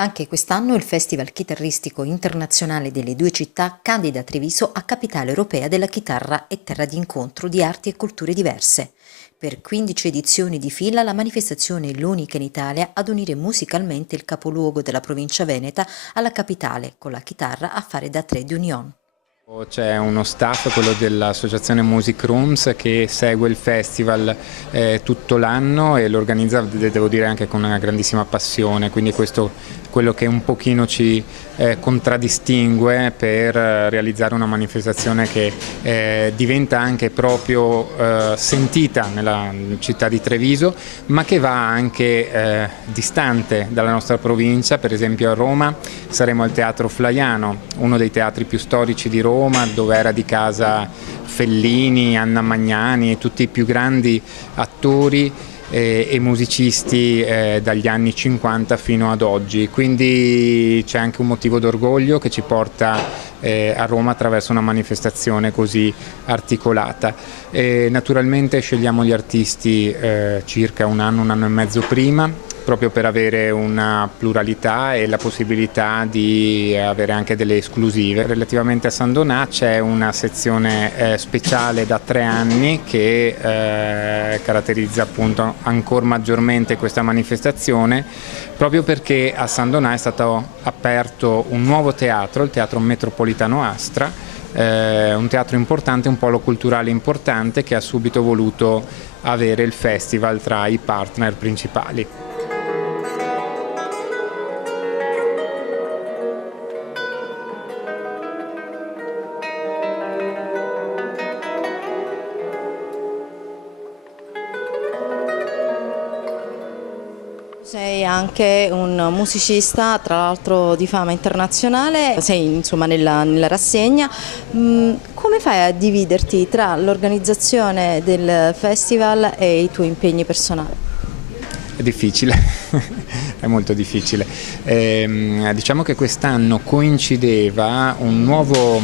Anche quest'anno il Festival chitarristico internazionale delle due città candida Treviso a capitale europea della chitarra e terra di incontro di arti e culture diverse. Per 15 edizioni di fila la manifestazione è l'unica in Italia ad unire musicalmente il capoluogo della provincia veneta alla capitale, con la chitarra a fare da trade union. C'è uno staff, quello dell'associazione Music Rooms, che segue il festival tutto l'anno e lo organizza, devo dire, anche con una grandissima passione, quindi questo è quello che un pochino ci contraddistingue per realizzare una manifestazione che diventa anche proprio sentita nella città di Treviso, ma che va anche distante dalla nostra provincia. Per esempio a Roma saremo al Teatro Flaiano, uno dei teatri più storici di Roma, dove era di casa Fellini, Anna Magnani e tutti i più grandi attori e musicisti dagli anni 50 fino ad oggi, quindi c'è anche un motivo d'orgoglio che ci porta a Roma attraverso una manifestazione così articolata. Naturalmente scegliamo gli artisti circa un anno e mezzo prima, proprio per avere una pluralità e la possibilità di avere anche delle esclusive. Relativamente a San Donà c'è una sezione speciale da 3 anni che caratterizza appunto ancora maggiormente questa manifestazione, proprio perché a San Donà è stato aperto un nuovo teatro, il Teatro Metropolitano Astra, un teatro importante, un polo culturale importante, che ha subito voluto avere il festival tra i partner principali. Sei anche un musicista, tra l'altro di fama internazionale, sei insomma nella rassegna. Come fai a dividerti tra l'organizzazione del festival e i tuoi impegni personali? È difficile, è molto difficile. Diciamo che quest'anno coincideva un nuovo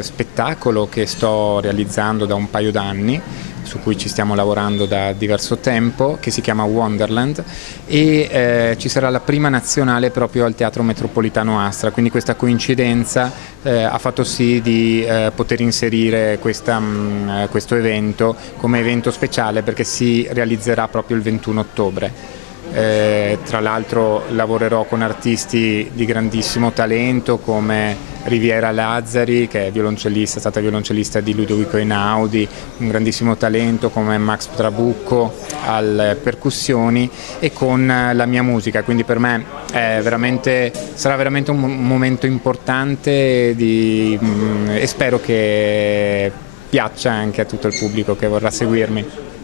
spettacolo che sto realizzando da un paio d'anni, su cui ci stiamo lavorando da diverso tempo, che si chiama Wonderland, e ci sarà la prima nazionale proprio al Teatro Metropolitano Astra, quindi questa coincidenza ha fatto sì di poter inserire questo evento come evento speciale, perché si realizzerà proprio il 21 ottobre. Tra l'altro lavorerò con artisti di grandissimo talento come Riviera Lazzari, che è stata violoncellista di Ludovico Einaudi, un grandissimo talento, come Max Trabucco alle percussioni, e con la mia musica, quindi per me sarà veramente un momento importante e spero che piaccia anche a tutto il pubblico che vorrà seguirmi.